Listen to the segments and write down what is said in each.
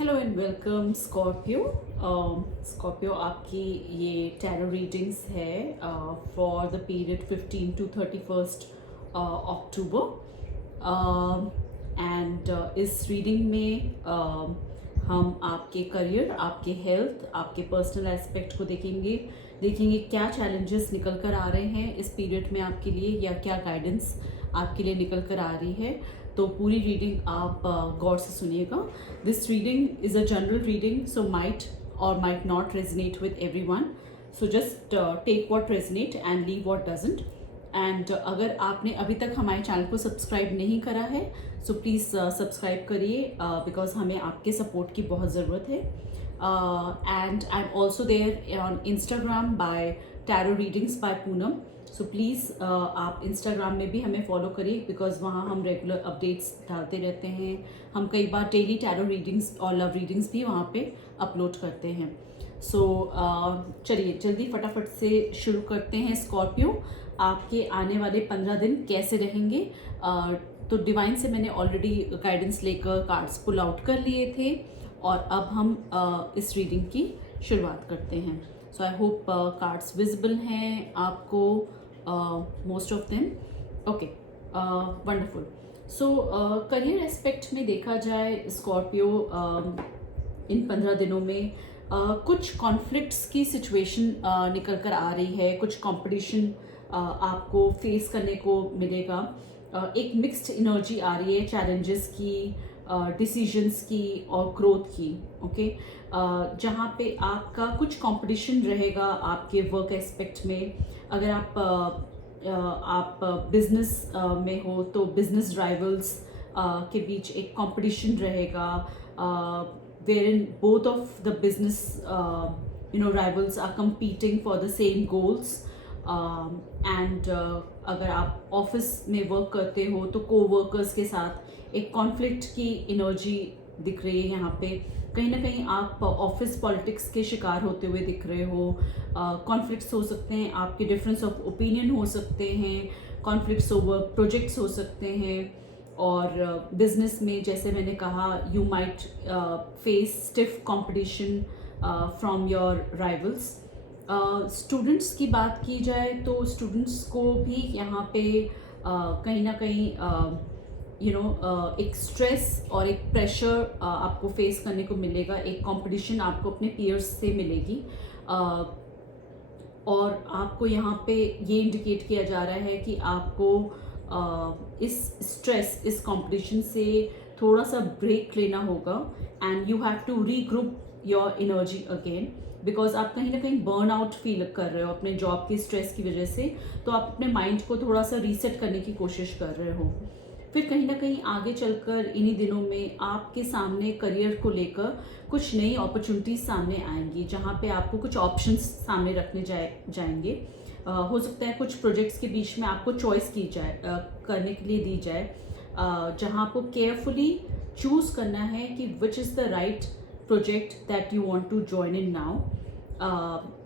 Hello and welcome Scorpio. Scorpio आपकी ये tarot readings है for the period 15 to 31st October. And इस reading में हम आपके करियर, आपके हेल्थ, आपके पर्सनल एस्पेक्ट को देखेंगे क्या चैलेंजेस निकल कर आ रहे हैं इस पीरियड में आपके लिए, या क्या गाइडेंस आपके लिए निकल कर आ रही है। तो पूरी रीडिंग आप गौर से सुनिएगा। This reading is a general reading, so might और might not resonate with everyone, so just take what resonate and leave what doesn't. एंड अगर आपने अभी तक हमारे चैनल को सब्सक्राइब नहीं करा है सो प्लीज़ सब्सक्राइब करिए, बिकॉज हमें आपके सपोर्ट की बहुत ज़रूरत है। And I am also there on Instagram by tarot readings by Poonam. So please आप इंस्टाग्राम में भी हमें फॉलो करिए, बिकॉज वहाँ हम रेगुलर अपडेट्स डालते रहते हैं। हम कई बार डेली टैरो रीडिंग्स और लव रीडिंग्स भी वहाँ पे अपलोड करते हैं। सो चलिए जल्दी फटाफट से शुरू करते हैं। स्कॉर्पियो, आपके आने वाले 15 दिन कैसे रहेंगे? तो डिवाइन से मैंने ऑलरेडी गाइडेंस लेकर कार्ड्स पुल आउट कर लिए थे और अब हम इस रीडिंग की शुरुआत करते हैं। सो आई होप कार्ड्स विजिबल हैं आपको, most of them. Okay, wonderful. So career aspect में देखा जाए स्कॉर्पियो, इन 15 दिनों में कुछ कॉन्फ्लिक्ट्स की सिचुएशन निकल कर आ रही है, कुछ कंपटीशन आपको फेस करने को मिलेगा। एक मिक्स्ड एनर्जी आ रही है चैलेंजेस की, डिसीजंस की और ग्रोथ की। ओके, जहाँ पे आपका कुछ कंपटीशन रहेगा आपके वर्क एस्पेक्ट में। अगर आप बिजनेस में हो तो बिजनेस राइवल्स के बीच एक कंपटीशन रहेगा, wherein both of the business rivals are competing for the same goals. And अगर आप ऑफिस में वर्क करते हो तो को-वर्कर्स के साथ एक कॉन्फ्लिक्ट की एनर्जी दिख रही है। यहाँ पे कहीं ना कहीं आप ऑफिस पॉलिटिक्स के शिकार होते हुए दिख रहे हो। कॉन्फ्लिक्ट्स हो सकते हैं, आपके डिफरेंस ऑफ ओपिनियन हो सकते हैं, कॉन्फ्लिक्ट्स ओवर प्रोजेक्ट्स हो सकते हैं। और बिजनेस में जैसे मैंने कहा, you might face stiff competition from your rivals. Students की बात की जाए तो स्टूडेंट्स को भी यहाँ पे कहीं ना कहीं एक स्ट्रेस और एक प्रेशर आपको फेस करने को मिलेगा। एक कंपटीशन आपको अपने पीयर्स से मिलेगी, और आपको यहाँ पे ये इंडिकेट किया जा रहा है कि आपको इस स्ट्रेस, इस कंपटीशन से थोड़ा सा ब्रेक लेना होगा। And you have to regroup your energy again, because आप कहीं ना कहीं बर्न आउट फील कर रहे हो अपने जॉब की स्ट्रेस की वजह से। तो आप अपने माइंड को थोड़ा सा रीसेट करने की कोशिश कर रहे हो। फिर कहीं ना कहीं आगे चलकर इन्हीं दिनों में आपके सामने करियर को लेकर कुछ नई अपॉर्चुनिटीज सामने आएंगी, जहाँ पे आपको कुछ ऑप्शंस सामने रखने जाएंगे। हो सकता है कुछ प्रोजेक्ट्स के बीच में आपको चॉइस की जाए, करने के लिए दी जाए, जहाँ आपको केयरफुली चूज करना है कि which is the right project that you want to join in now.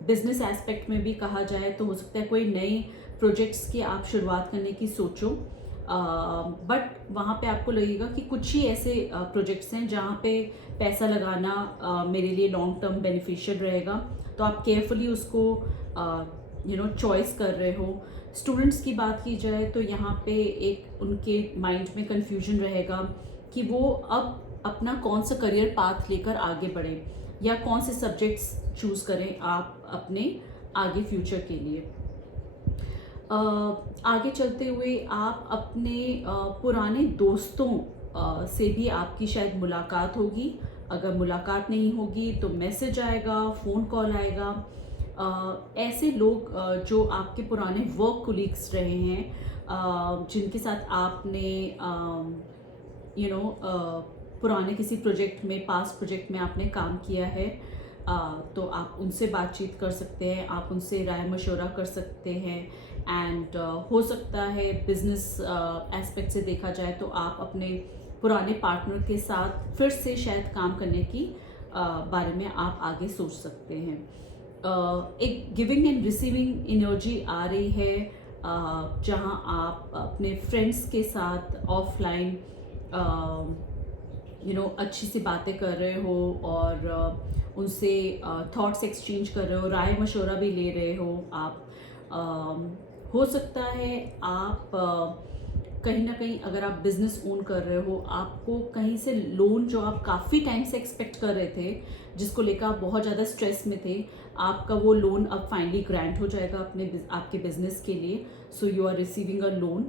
Business aspect में भी कहा जाए तो हो सकता है कोई नए प्रोजेक्ट्स की आप शुरुआत करने की सोचो, बट वहाँ पे आपको लगेगा कि कुछ ही ऐसे प्रोजेक्ट्स हैं जहाँ पे पैसा लगाना मेरे लिए लॉन्ग टर्म बेनिफिशियल रहेगा। तो आप केयरफुली उसको चॉइस कर रहे हो। स्टूडेंट्स की बात की जाए तो यहाँ पे एक उनके माइंड में कन्फ्यूजन रहेगा कि वो अब अपना कौन सा करियर पाथ लेकर आगे बढ़े, या कौन से सब्जेक्ट्स चूज करें आप अपने आगे फ्यूचर के लिए। आगे चलते हुए आप अपने पुराने दोस्तों से भी आपकी शायद मुलाकात होगी। अगर मुलाकात नहीं होगी तो मैसेज आएगा, फ़ोन कॉल आएगा। ऐसे लोग जो आपके पुराने वर्क कोलीग्स रहे हैं, जिनके साथ आपने पुराने किसी प्रोजेक्ट में, पास्ट प्रोजेक्ट में आपने काम किया है, तो आप उनसे बातचीत कर सकते हैं, आप उनसे राय मशवरा कर सकते हैं। एंड हो सकता है बिजनेस एस्पेक्ट से देखा जाए तो आप अपने पुराने पार्टनर के साथ फिर से शायद काम करने की बारे में आप आगे सोच सकते हैं। एक गिविंग एंड रिसीविंग एनर्जी आ रही है, जहां आप अपने फ्रेंड्स के साथ ऑफलाइन अच्छी सी बातें कर रहे हो और उनसे थॉट्स एक्सचेंज कर रहे हो, राय मशवरा भी ले रहे हो आप। हो सकता है आप कहीं ना कहीं अगर आप बिजनेस ओन कर रहे हो, आपको कहीं से लोन जो आप काफ़ी टाइम से एक्सपेक्ट कर रहे थे, जिसको लेकर आप बहुत ज़्यादा स्ट्रेस में थे, आपका वो लोन अब फाइनली ग्रांट हो जाएगा आपके बिजनेस के लिए। So you are receiving a loan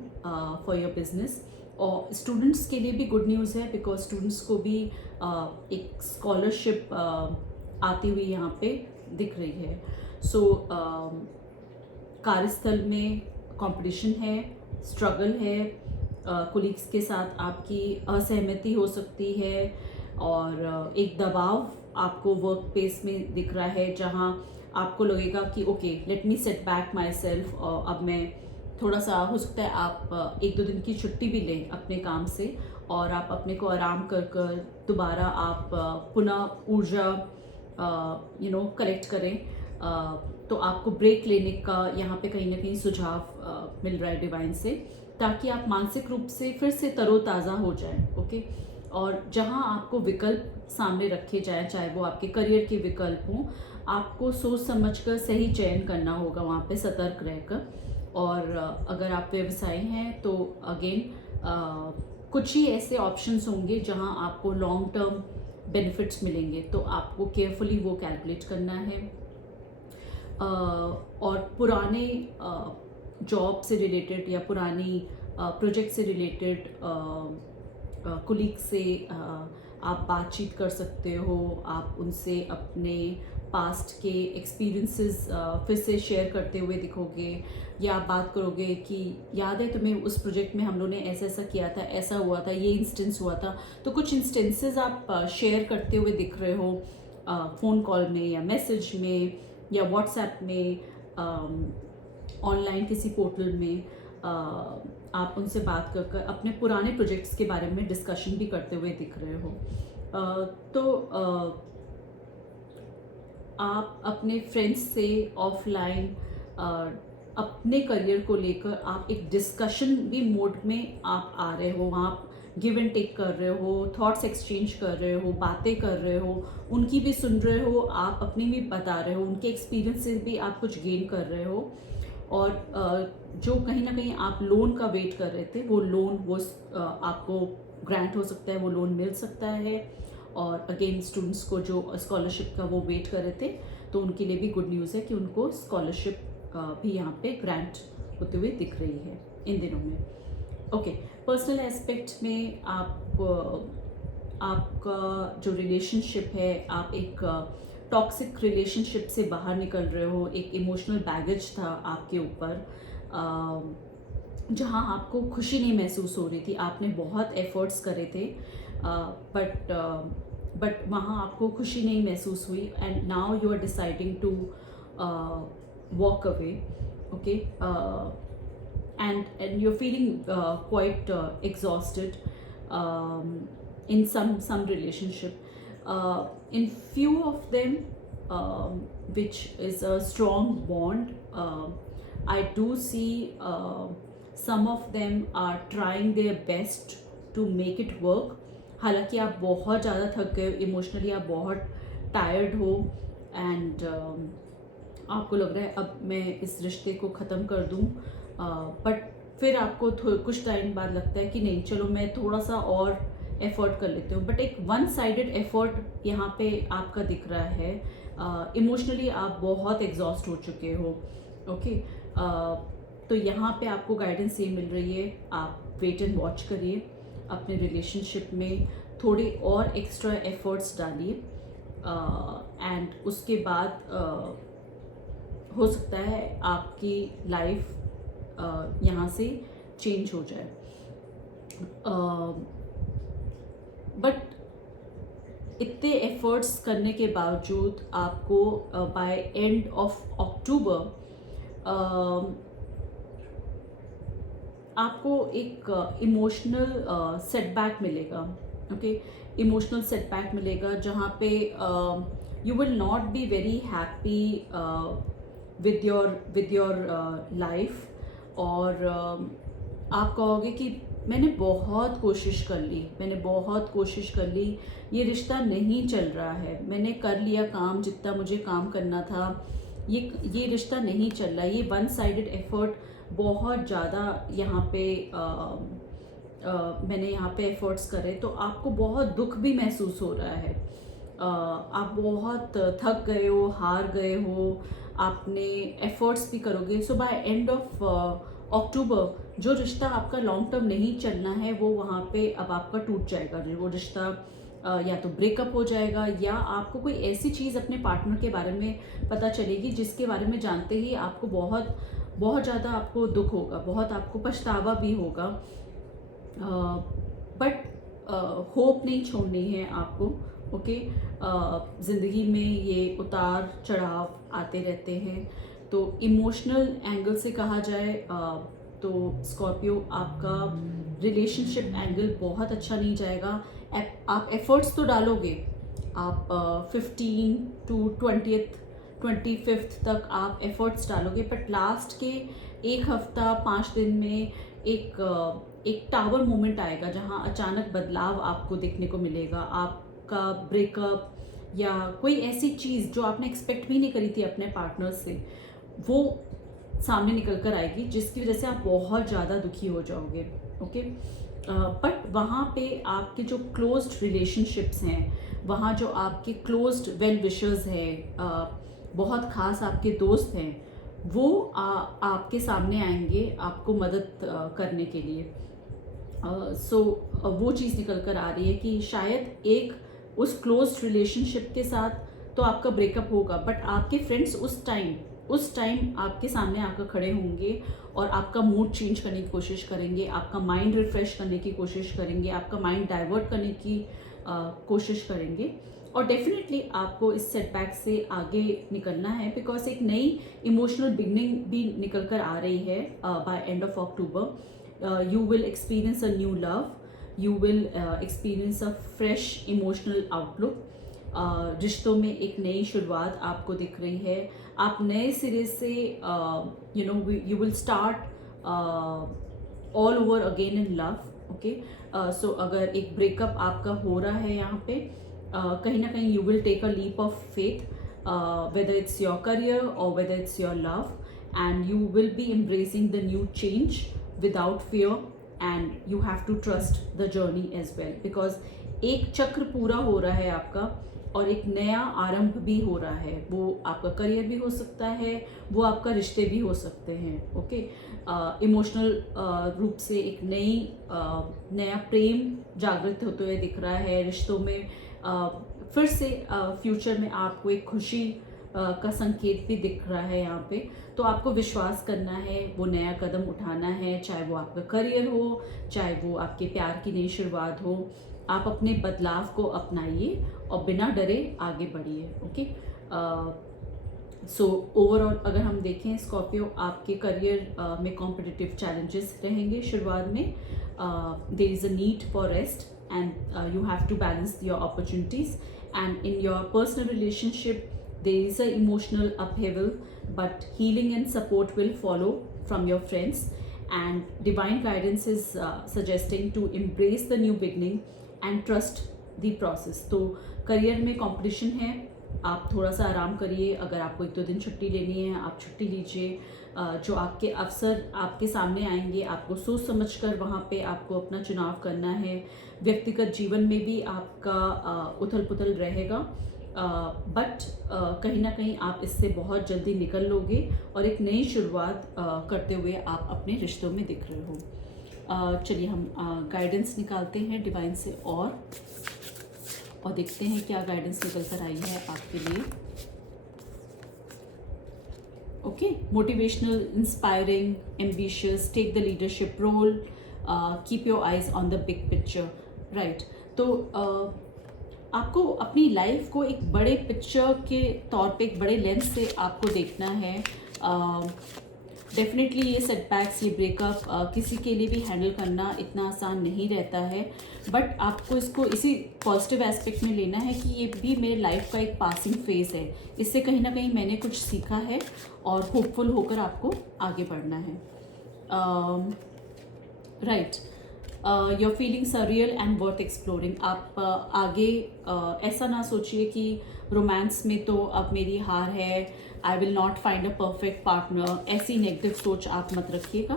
for your business. और स्टूडेंट्स के लिए भी गुड न्यूज़ है, बिकॉज स्टूडेंट्स को भी एक स्कॉलरशिप आती हुई यहाँ पे दिख रही है। सो कार्यस्थल में कंपटीशन है, स्ट्रगल है, कोलिग्स के साथ आपकी असहमति हो सकती है और एक दबाव आपको वर्क प्लेस में दिख रहा है, जहाँ आपको लगेगा कि okay let me set back my self, अब मैं थोड़ा सा, हो सकता है आप 1-2 दिन की छुट्टी भी लें अपने काम से और आप अपने को आराम कर कर दोबारा आप पुनः ऊर्जा कलेक्ट करें। तो आपको ब्रेक लेने का यहाँ पे कहीं ना कहीं सुझाव मिल रहा है डिवाइन से, ताकि आप मानसिक रूप से फिर से तरोताज़ा हो जाएं। ओके, और जहाँ आपको विकल्प सामने रखे जाएं, चाहे वो आपके करियर के विकल्प हों, आपको सोच समझकर सही चयन करना होगा वहाँ पे सतर्क रहकर। और अगर आप व्यवसायी हैं तो अगेन कुछ ही ऐसे ऑप्शंस होंगे जहाँ आपको लॉन्ग टर्म बेनिफिट्स मिलेंगे, तो आपको केयरफुली वो कैलकुलेट करना है। और पुराने जॉब से रिलेटेड या पुरानी प्रोजेक्ट से रिलेटेड कुलीग से आप बातचीत कर सकते हो। आप उनसे अपने पास्ट के एक्सपीरियंसेस फिर से शेयर करते हुए दिखोगे, या आप बात करोगे कि याद है तुम्हें उस प्रोजेक्ट में हम लोगों ने ऐसा ऐसा किया था, ऐसा हुआ था, ये इंस्टेंस हुआ था। तो कुछ इंस्टेंसेस आप शेयर करते हुए दिख रहे हो फ़ोन कॉल में या मैसेज में या व्हाट्सएप में, ऑनलाइन किसी पोर्टल में आप उनसे बात कर कर अपने पुराने प्रोजेक्ट्स के बारे में डिस्कशन भी करते हुए दिख रहे हो। आप अपने फ्रेंड्स से ऑफलाइन अपने करियर को लेकर आप एक डिस्कशन भी मोड में आप आ रहे हो, आप गिव एंड टेक कर रहे हो, थॉट्स एक्सचेंज कर रहे हो, बातें कर रहे हो, उनकी भी सुन रहे हो, आप अपनी भी बता रहे हो, उनके एक्सपीरियंस से भी आप कुछ गेन कर रहे हो। और जो कहीं ना कहीं आप लोन का वेट कर रहे थे, वो लोन वो आपको ग्रांट हो सकता है, वो लोन मिल सकता है। और अगेन स्टूडेंट्स को जो स्कॉलरशिप का वो वेट कर रहे थे, तो उनके लिए भी गुड न्यूज़ है कि उनको स्कॉलरशिप भी यहाँ पे ग्रांट होते हुए दिख रही है इन दिनों में। ओके, पर्सनल एस्पेक्ट में आपका जो रिलेशनशिप है, आप एक टॉक्सिक रिलेशनशिप से बाहर निकल रहे हो। एक इमोशनल बैगेज था आपके ऊपर, जहाँ आपको खुशी नहीं महसूस हो रही थी। आपने बहुत एफर्ट्स करे थे, बट वहाँ आपको खुशी नहीं महसूस हुई, and now you are deciding to walk away. Okay, and you're feeling quite exhausted in some relationship. In few of them, which is a strong bond, I do see some of them are trying their best to make it work. हालांकि आप बहुत ज़्यादा थक गए, emotionally आप बहुत tired हो, and आपको लग रहा है अब मैं इस रिश्ते को ख़त्म कर दूं, बट फिर आपको कुछ टाइम बाद लगता है कि नहीं, चलो मैं थोड़ा सा और एफर्ट कर लेती हूँ। बट एक वन साइडेड एफर्ट यहाँ पे आपका दिख रहा है। इमोशनली आप बहुत एग्जॉस्ट हो चुके हो। ओके, तो यहाँ पे आपको गाइडेंस ये मिल रही है, आप वेट एंड वॉच करिए, अपने रिलेशनशिप में थोड़े और एक्स्ट्रा एफर्ट्स डालिए, एंड उसके बाद हो सकता है आपकी लाइफ यहाँ से चेंज हो जाए। बट इतने एफर्ट्स करने के बावजूद आपको बाय एंड ऑफ अक्टूबर आपको एक इमोशनल सेटबैक मिलेगा। ओके, इमोशनल सेटबैक मिलेगा, जहाँ पे you will not be very happy with your life, और आप कहोगे कि मैंने बहुत कोशिश कर ली, मैंने बहुत कोशिश कर ली, ये रिश्ता नहीं चल रहा है, मैंने कर लिया काम जितना मुझे काम करना था, ये रिश्ता नहीं चल रहा, ये वन साइडेड एफर्ट बहुत ज़्यादा यहाँ पे मैंने यहाँ पे एफर्ट्स करे, तो आपको बहुत दुख भी महसूस हो रहा है, आप बहुत थक गए हो, हार गए हो, आपने एफर्ट्स भी करोगे। सो बाय एंड ऑफ अक्टूबर जो रिश्ता आपका लॉन्ग टर्म नहीं चलना है वो वहाँ पे अब आपका टूट जाएगा, वो रिश्ता या तो ब्रेकअप हो जाएगा या आपको कोई ऐसी चीज़ अपने पार्टनर के बारे में पता चलेगी जिसके बारे में जानते ही आपको बहुत बहुत ज़्यादा आपको दुख होगा, बहुत आपको पछतावा भी होगा। बट होप नहीं छोड़नी है आपको, ओके। ज़िंदगी में ये उतार चढ़ाव आते रहते हैं, तो इमोशनल एंगल से कहा जाए तो स्कॉर्पियो आपका रिलेशनशिप एंगल बहुत अच्छा नहीं जाएगा। आप एफर्ट्स तो डालोगे, आप 15 to 25 तक आप एफर्ट्स डालोगे, बट लास्ट के एक हफ्ता 5 दिन में एक टावर मोमेंट आएगा जहां अचानक बदलाव आपको देखने को मिलेगा। आपका ब्रेकअप या कोई ऐसी चीज़ जो आपने एक्सपेक्ट भी नहीं करी थी अपने पार्टनर से, वो सामने निकल कर आएगी जिसकी वजह से आप बहुत ज़्यादा दुखी हो जाओगे, ओके। बट वहाँ पे आपके जो क्लोज्ड रिलेशनशिप्स हैं, वहाँ जो आपके क्लोज्ड वेल विशर्स हैं, बहुत ख़ास आपके दोस्त हैं, वो आपके सामने आएंगे आपको मदद करने के लिए। सो वो चीज़ निकल कर आ रही है कि शायद एक उस क्लोज्ड रिलेशनशिप के साथ तो आपका ब्रेकअप होगा, बट आपके फ्रेंड्स उस टाइम आपके सामने आकर खड़े होंगे और आपका मूड चेंज करने की कोशिश करेंगे, आपका माइंड रिफ्रेश करने की कोशिश करेंगे, आपका माइंड डाइवर्ट करने की कोशिश करेंगे, और डेफिनेटली आपको इस सेटबैक से आगे निकलना है, बिकॉज एक नई इमोशनल बिगनिंग भी निकल कर आ रही है by end of October. You will experience a new love, you will experience a fresh emotional outlook. रिश्तों में एक नई शुरुआत आपको दिख रही है, आप नए सिरे से you will start all over again in love, okay. So अगर एक ब्रेकअप आपका हो रहा है यहाँ पे, कहीं ना कहीं you will take a leap of faith, whether it's your career और whether it's your love, and you will be embracing the new change without fear, and you have to trust the journey as well, because एक चक्र पूरा हो रहा है आपका और एक नया आरंभ भी हो रहा है। वो आपका करियर भी हो सकता है, वो आपका रिश्ते भी हो सकते हैं, ओके। इमोशनल रूप से एक नया प्रेम जागृत होते हुए दिख रहा है रिश्तों में। फिर से फ्यूचर में आपको एक खुशी का संकेत भी दिख रहा है यहाँ पे, तो आपको विश्वास करना है, वो नया कदम उठाना है, चाहे वो आपका करियर हो, चाहे वो आपके प्यार की नई शुरुआत हो। आप अपने बदलाव को अपनाइए और बिना डरे आगे बढ़िए, ओके। सो ओवरऑल अगर हम देखें स्कॉर्पियो, आपके करियर में कॉम्पिटिटिव चैलेंजेस रहेंगे शुरुआत में। There is a need for rest and you have to balance your opportunities, and in your personal relationship there is a emotional upheaval, but healing and support will follow from your friends, and divine guidance is suggesting to embrace the new beginning and trust the process। तो career में competition है, आप थोड़ा सा आराम करिए, अगर आपको 1-2 दिन छुट्टी लेनी है आप छुट्टी लीजिए। जो आपके अवसर आपके सामने आएंगे, आपको सोच समझकर वहाँ पे आपको अपना चुनाव करना है। व्यक्तिगत जीवन में भी आपका उथल पुथल रहेगा, बट कहीं ना कहीं आप इससे बहुत जल्दी निकल लोगे और एक नई शुरुआत करते हुए आप अपने रिश्तों में दिख रहे हो। चलिए हम गाइडेंस निकालते हैं डिवाइन से और देखते हैं क्या गाइडेंस निकल कर आई है आपके लिए। Okay, motivational, inspiring, ambitious, take the leadership role, keep your eyes on the big picture, right. तो आपको अपनी लाइफ को एक बड़े पिक्चर के तौर पे, एक बड़े लेंस से आपको देखना है। डेफिनेटली ये सेटबैक्स, ये ब्रेकअप किसी के लिए भी हैंडल करना इतना आसान नहीं रहता है, बट आपको इसको इसी पॉजिटिव एस्पेक्ट में लेना है कि ये भी मेरे लाइफ का एक पासिंग फेज है, इससे कहीं ना कहीं मैंने कुछ सीखा है और होपफुल होकर आपको आगे बढ़ना है, right. Your feelings are real and worth exploring. आप आगे ऐसा ना सोचिए कि रोमांस में तो अब मेरी हार है, I will not find a perfect partner, ऐसी नेगेटिव सोच आप मत रखिएगा।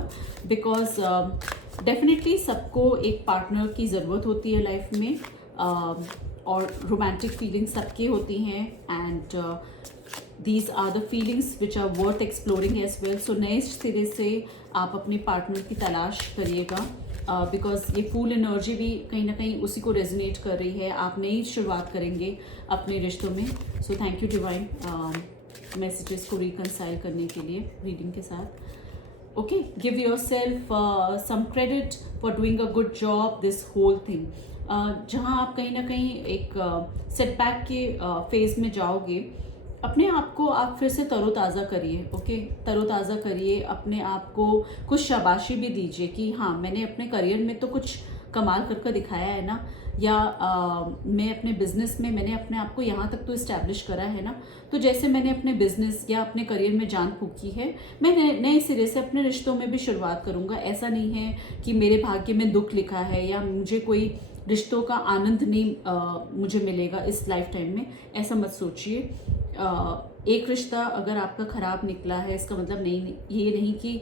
बिकॉज डेफिनेटली सबको एक पार्टनर की ज़रूरत होती है लाइफ में, और रोमांटिक फीलिंग्स सबकी होती हैं, and these are the feelings which are worth exploring as well. So नए सिरे से आप अपने पार्टनर की तलाश करिएगा, बिकॉज ये फुल एनर्जी भी कहीं ना कहीं उसी को रेजोनेट कर रही है। आप नई शुरुआत करेंगे अपने रिश्तों में। So thank you divine messages को रिकनसाइल करने के लिए रीडिंग के साथ। Okay, give yourself some credit for doing a good job this whole thing. जहाँ आप कहीं ना कहीं एक सेटबैक के फेज में जाओगे, अपने आप को आप फिर से तरोताज़ा करिए। ओके, तरोताज़ा करिए, अपने आप को कुछ शाबाशी भी दीजिए कि हाँ, मैंने अपने करियर में तो कुछ कमाल करके दिखाया है ना, या मैं अपने बिजनेस में मैंने अपने आप को यहाँ तक तो इस्टेब्लिश करा है ना। तो जैसे मैंने अपने बिजनेस या अपने करियर में जान फूकी है, मैं नए सिरे से अपने रिश्तों में भी शुरुआत करूँगा। ऐसा नहीं है कि मेरे भाग्य में दुख लिखा है या मुझे कोई रिश्तों का आनंद नहीं मुझे मिलेगा इस लाइफ टाइम में, ऐसा मत सोचिए। एक रिश्ता अगर आपका ख़राब निकला है, इसका मतलब ये नहीं कि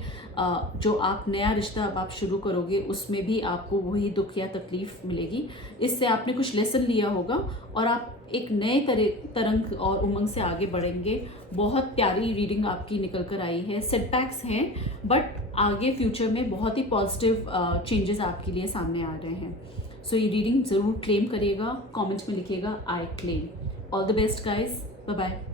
जो आप नया रिश्ता अब आप शुरू करोगे उसमें भी आपको वही दुख या तकलीफ़ मिलेगी। इससे आपने कुछ लेसन लिया होगा और आप एक नए तरंग और उमंग से आगे बढ़ेंगे। बहुत प्यारी रीडिंग आपकी निकल कर आई है। सेटबैक्स हैं, बट आगे फ्यूचर में बहुत ही पॉजिटिव चेंजेस आपके लिए सामने आ रहे हैं। सो ये रीडिंग ज़रूर क्लेम करिएगा, कमेंट में लिखिएगा I claim. All the best guys, bye bye.